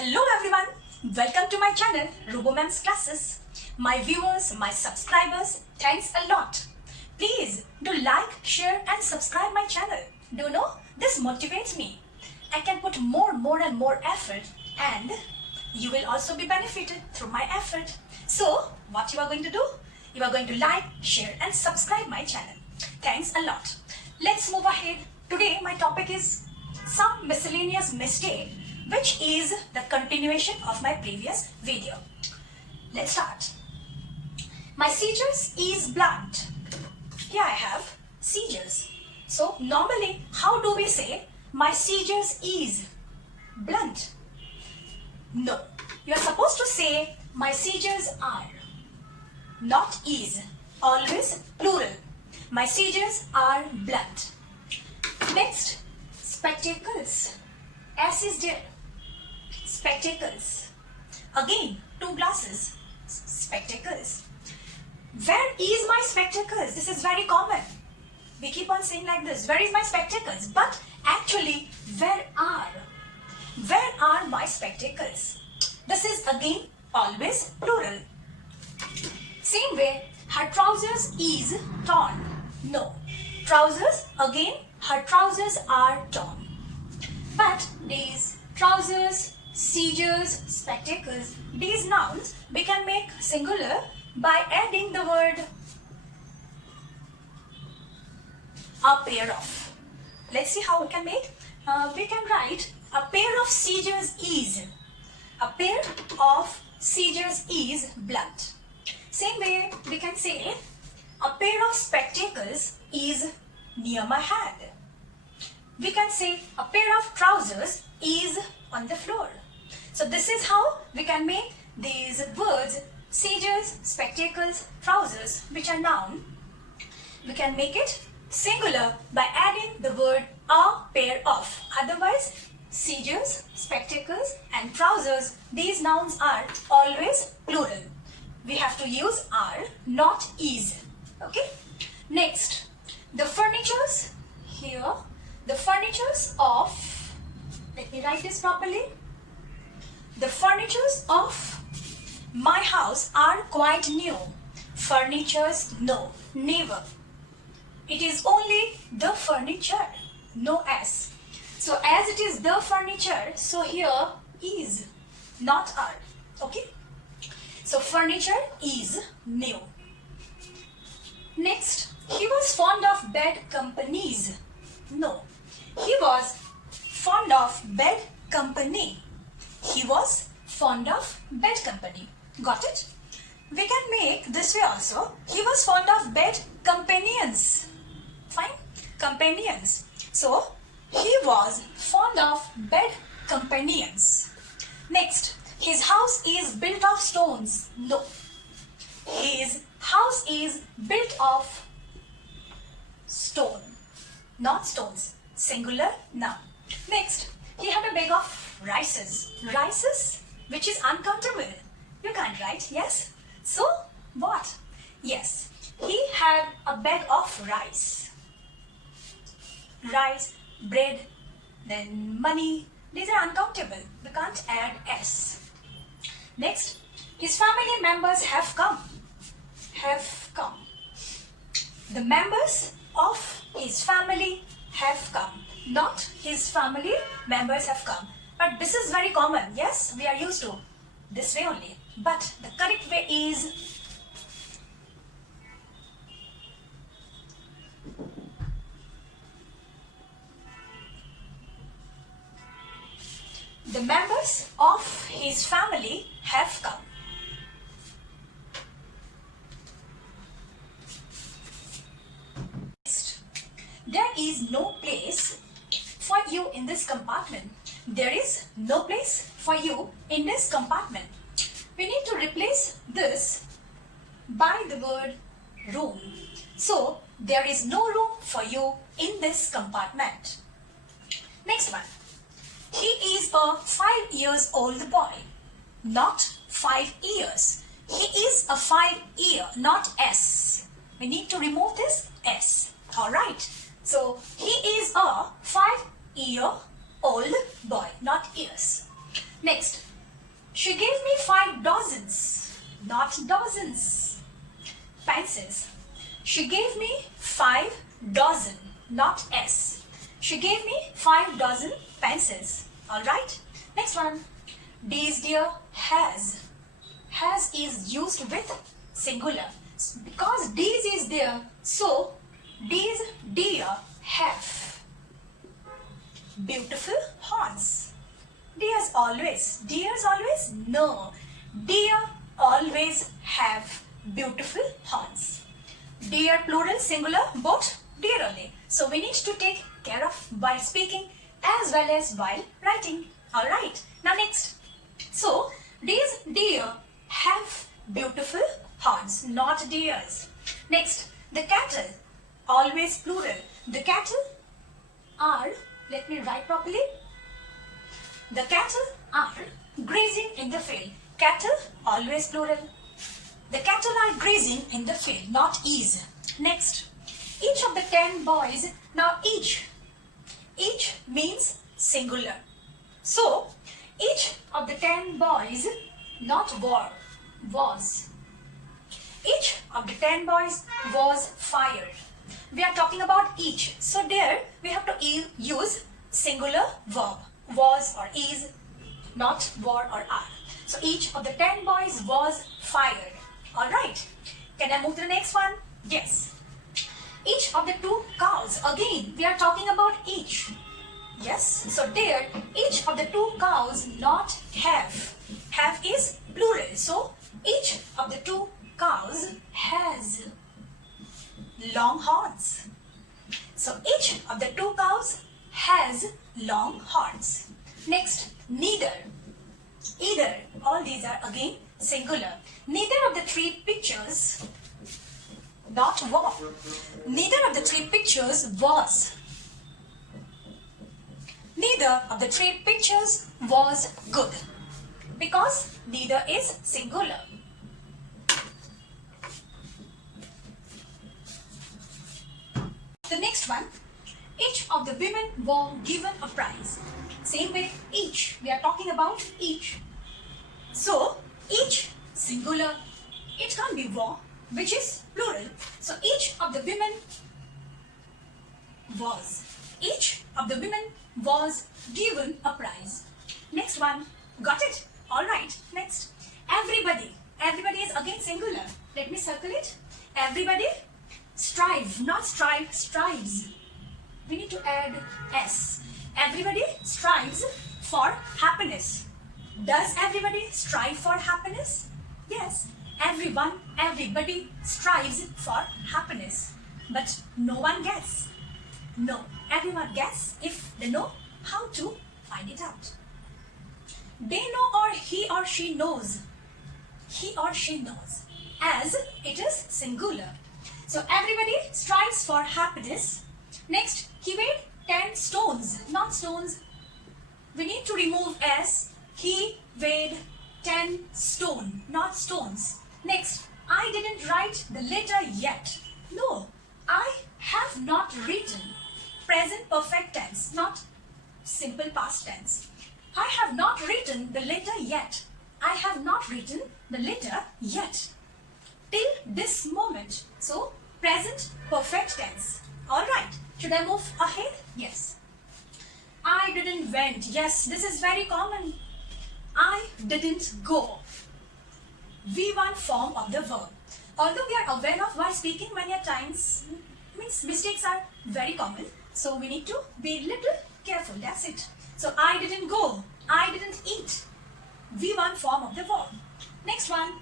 Hello everyone, welcome to my channel RoboMam's Classes. My viewers, my subscribers, thanks a lot. Please do like, share and subscribe my channel. Do you know, this motivates me. I can put more and more effort and you will also be benefited through my effort. So what you are going to do? You are going to like, share and subscribe my channel. Thanks a lot. Let's move ahead. Today my topic is some miscellaneous mistake, which is the continuation of my previous video. Let's start. My seizures is blunt. Here I have seizures. So normally, how do we say my seizures is blunt? No. You are supposed to say my seizures are, not is. Always plural. My seizures are blunt. Next, spectacles. S is there. Spectacles. Again, two glasses. Spectacles. Where is my spectacles? This is very common. We keep on saying like this. Where is my spectacles? But actually, where are? Where are my spectacles? This is again always plural. Same way, her trousers is torn. No. Trousers, again, her trousers are torn. But these trousers, seizures, spectacles, these nouns we can make singular by adding the word a pair of. Let's see how we can make. We can write a pair of seizures is. A pair of seizures is blunt. Same way we can say a pair of spectacles is near my head. We can say a pair of trousers is on the floor. So this is how we can make these words seizures, spectacles, trousers, which are noun. We can make it singular by adding the word a pair of. Otherwise, seizures, spectacles and trousers, these nouns are always plural. We have to use are, not is. Okay. Next, the furnitures here. The furnitures of, let me write this properly. The furnitures of my house are quite new. Furnitures, no, never. It is only the furniture, no s. So as it is the furniture, so here is, not are. Okay. So furniture is new. Next, he was fond of bad companies. No. He was fond of bad company. He was fond of bad company. Got it? We can make this way also. He was fond of bad companions. Fine? Companions. So, he was fond of bad companions. Next, his house is built of stones. No. His house is built of stone. Not stones. Singular noun. Next, he had a bag of rices. Rices, which is uncountable. You can't write, yes? So, what? Yes, he had a bag of rice. Rice, bread, then money. These are uncountable. We can't add s. Next, his family members have come. Have come. The members of his family have come. Not his family members have come. But this is very common. Yes, we are used to this way only. But the correct way is the members of his family have come. There is no place for you in this compartment. There is no place for you in this compartment. We need to replace this by the word room. So, there is no room for you in this compartment. Next one. He is a 5 years old boy. Not 5 years. He is a 5 year, not s. We need to remove this s. Alright. So, he is a 5 year old boy, not years. Next, She gave me 5 dozens, not dozens, pencils. She gave me 5 dozen, not S. She gave me 5 dozen pencils. Alright? Next one. These dear has. Has is used with singular. Because these is there, so these deer have beautiful horns. Deers always. No. Deer always have beautiful horns. Deer plural, singular, both deer only. So we need to take care of while speaking as well as while writing. Alright. Now next. So these deer have beautiful horns, not deers. Next. The cattle, always plural. The cattle are, let me write properly. The cattle are grazing in the field. Cattle, always plural. The cattle are grazing in the field, not is. Next, each of the 10 boys, now each means singular. So, each of the 10 boys, not was. Each of the 10 boys was fired. We are talking about each. So there, we have to use singular verb. Was or is, not were or are. So each of the 10 boys was fired. Alright. Can I move to the next one? Yes. Each of the 2 cows. Again, we are talking about each. Yes. So there, each of the 2 cows, not have. Have is plural. So each of the 2 cows has long horns. So each of the 2 cows has long horns. Next, neither, either, all these are again singular. Neither of the 3 pictures, not was. Neither of the 3 pictures was. Neither of the 3 pictures was good. Because neither is singular. The next one. Each of the women were given a prize. Same way, each. We are talking about each. So, each singular. It can't be were, which is plural. So, each of the women was. Each of the women was given a prize. Next one. Got it? Alright. Next. Everybody. Everybody is again singular. Let me circle it. Everybody strive. Not strive, strives. We need to add S. Everybody strives for happiness. Does everybody strive for happiness? Yes. Everyone, everybody strives for happiness. But no one gets. No. Everyone gets if they know how to find it out. They know or he or she knows. He or she knows. As it is singular. So everybody strives for happiness. Next, he weighed 10 stones, not stones. We need to remove S. He weighed 10 stone, not stones. Next, I didn't write the letter yet. No, I have not written. Present perfect tense, not simple past tense. I have not written the letter yet. I have not written the letter yet. Till this moment. So, present perfect tense. Alright. Should I move ahead? Yes. I didn't went. Yes, this is very common. I didn't go. V1 form of the verb. Although we are aware of while speaking many times, means mistakes are very common. So we need to be little careful. That's it. So I didn't go. I didn't eat. V1 form of the verb. Next one.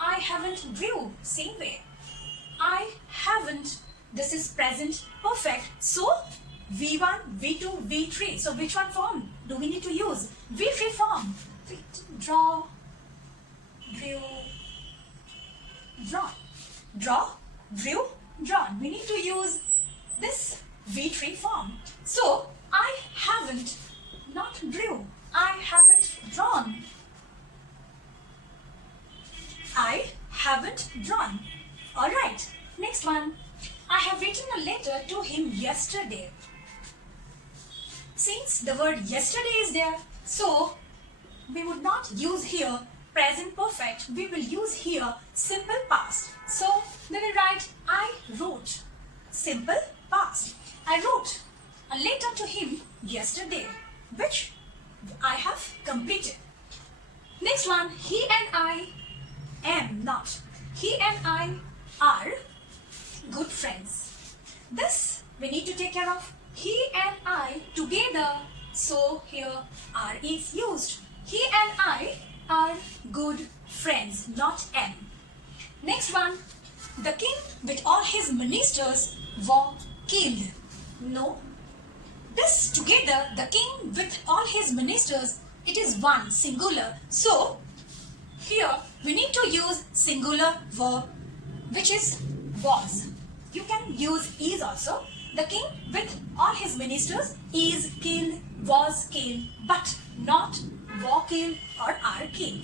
I haven't grew. Same way. I haven't. This is present perfect. So, V1, V2, V3. So, which one form do we need to use? V3 form. Draw, drew, drawn. Draw, drew, drawn. We need to use this V3 form. So, I haven't, not drew. I haven't drawn. I haven't drawn. Alright, next one. I have written a letter to him yesterday. Since the word yesterday is there, so we would not use here present perfect. We will use here simple past. So we will write I wrote. Simple past. I wrote a letter to him yesterday, which I have completed. Next one, he and I am not. He and I are good friends. This we need to take care of. He and I together. So here are is used. He and I are good friends, not am. Next one, the king with all his ministers were killed. No. This together, the king with all his ministers, it is one, singular. So, here we need to use singular verb, which is was. You can use is also. The king with all his ministers is killed, was killed, but not were killed or are killed.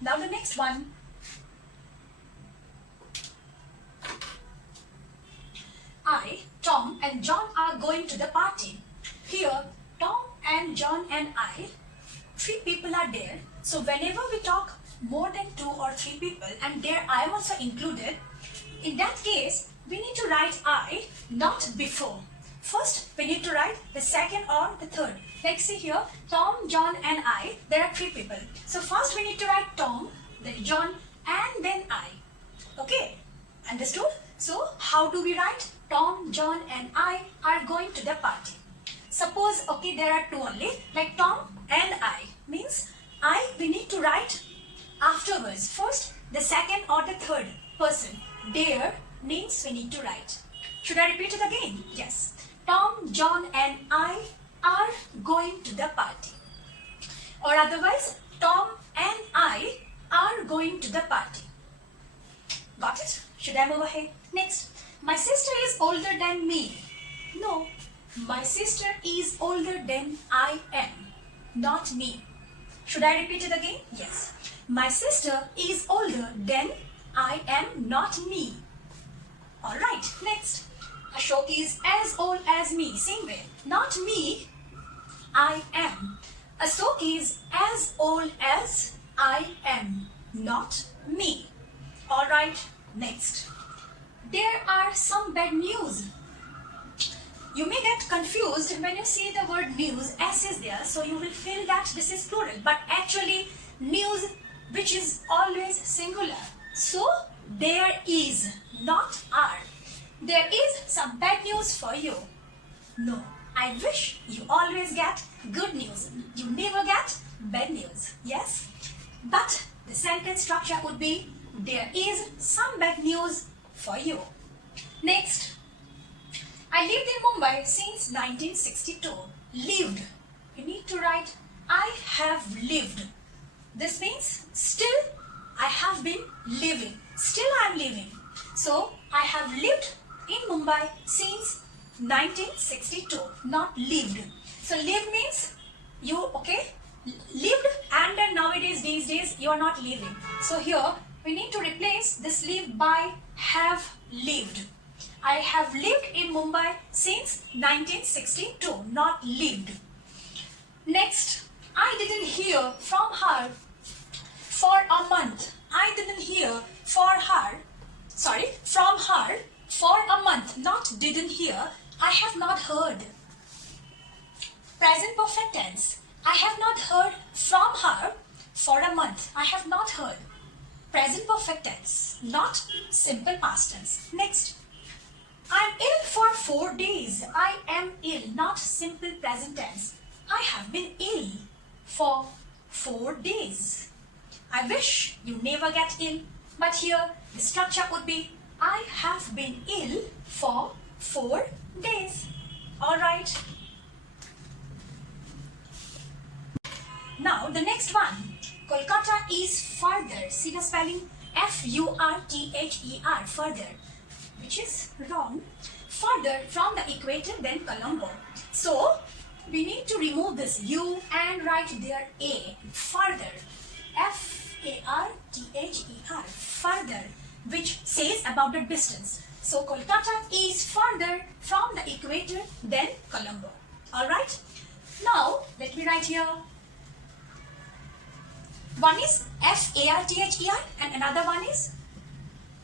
Now the next one. I, Tom and John are going to the party. Here, Tom and John and I, 3 people are there. So whenever we talk more than 2 or 3 people, and there I am also included, in that case, we need to write I, not before. First, we need to write the second or the third. Like see here, Tom, John and I, there are 3 people. So first we need to write Tom, then John and then I. Okay, understood? So how do we write? Tom, John and I are going to the party. Suppose, okay, there are 2 only, like Tom and I. Means I, we need to write afterwards. First, the second or the third person. There means we need to write. Should I repeat it again? Yes. Tom, John and I are going to the party. Or otherwise, Tom and I are going to the party. Got it? Should I move ahead? Next, my sister is older than me. No, my sister is older than I am, not me. Should I repeat it again? Yes. My sister is older than I am, not me. Alright, next. Ashok is as old as me. Same way. Not me, I am. Ashok is as old as I am, not me. Alright, next. There are some bad news. You may get confused when you see the word news, S is there, so you will feel that this is plural. But actually, news, which is always singular. So, there is, not are. There is some bad news for you. No, I wish you always get good news. You never get bad news. Yes? But the sentence structure would be, there is some bad news for you. Next, I lived in Mumbai since 1962. Lived. You need to write, I have lived. This means still I have been living. Still I am living. So I have lived in Mumbai since 1962. Not lived. So lived means you, okay, lived, and then nowadays, these days, you are not living. So here we need to replace this lived by have lived. I have lived in Mumbai since 1962, not lived. Next, I didn't hear from her for a month. I didn't hear from her for a month, not didn't hear. I have not heard. Present perfect tense. I have not heard from her for a month. I have not heard. Present perfect tense, not simple past tense. Next, I am ill for 4 days. I am ill, not simple present tense. I have been ill for 4 days. I wish you never get ill, but here the structure would be, I have been ill for 4 days. Alright. Now the next one. Kolkata is further. See the spelling? F-U-R-T-H-E-R. Further. Which is wrong. Further from the equator than Colombo. So we need to remove this U and write there A. Further. F-A-R-T-H-E-R. Further. Which says about the distance. So Kolkata is farther from the equator than Colombo. Alright? Now, let me write here. One is F-A-R-T-H-E-R and another one is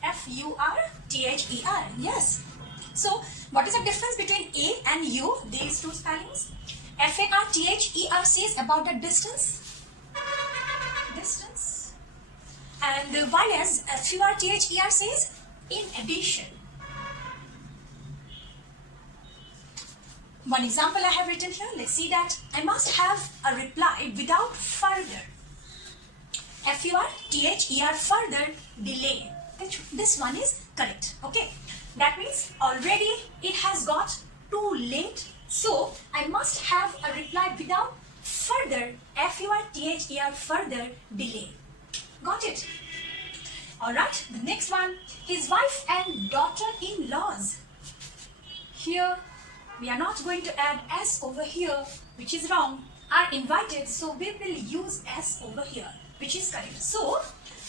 F-U-R-T-H-E-R. Yes. So, what is the difference between A and U, these two spellings? F-A-R-T-H-E-R says about the distance. Distance. And while as F-U-R-T-H-E-R says in addition. One example I have written here. Let's see that. I must have a reply without further. F-U-R-T-H-E-R, further delay. This one is correct. Okay. That means already it has got too late. So I must have a reply without further. F-U-R-T-H-E-R, further delay. Got it? Alright. The next one. His wife and daughter-in-laws. Here we are not going to add S over here, which is wrong. Are invited, so we will use S over here, which is correct. So,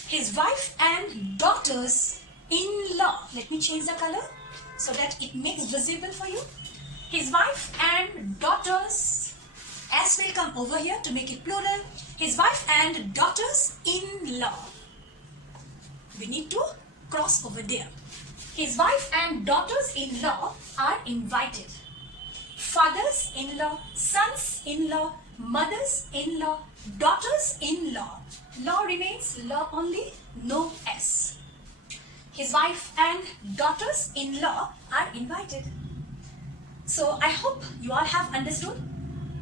his wife and daughters-in-law. Let me change the color so that it makes visible for you. His wife and daughters. S will come over here to make it plural. His wife and daughters-in-law. We need to cross over there. His wife and daughters-in-law are invited. Fathers-in-law, sons-in-law, mothers-in-law, daughters-in-law. Law remains law only, no S. His wife and daughters-in-law are invited. So I hope you all have understood.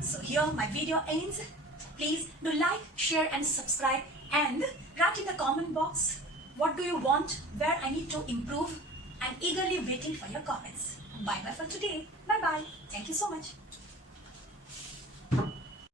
So here my video ends. Please do like, share and subscribe and write in the comment box what do you want, where I need to improve. I'm eagerly waiting for your comments. Bye bye for today. Bye bye. Thank you so much.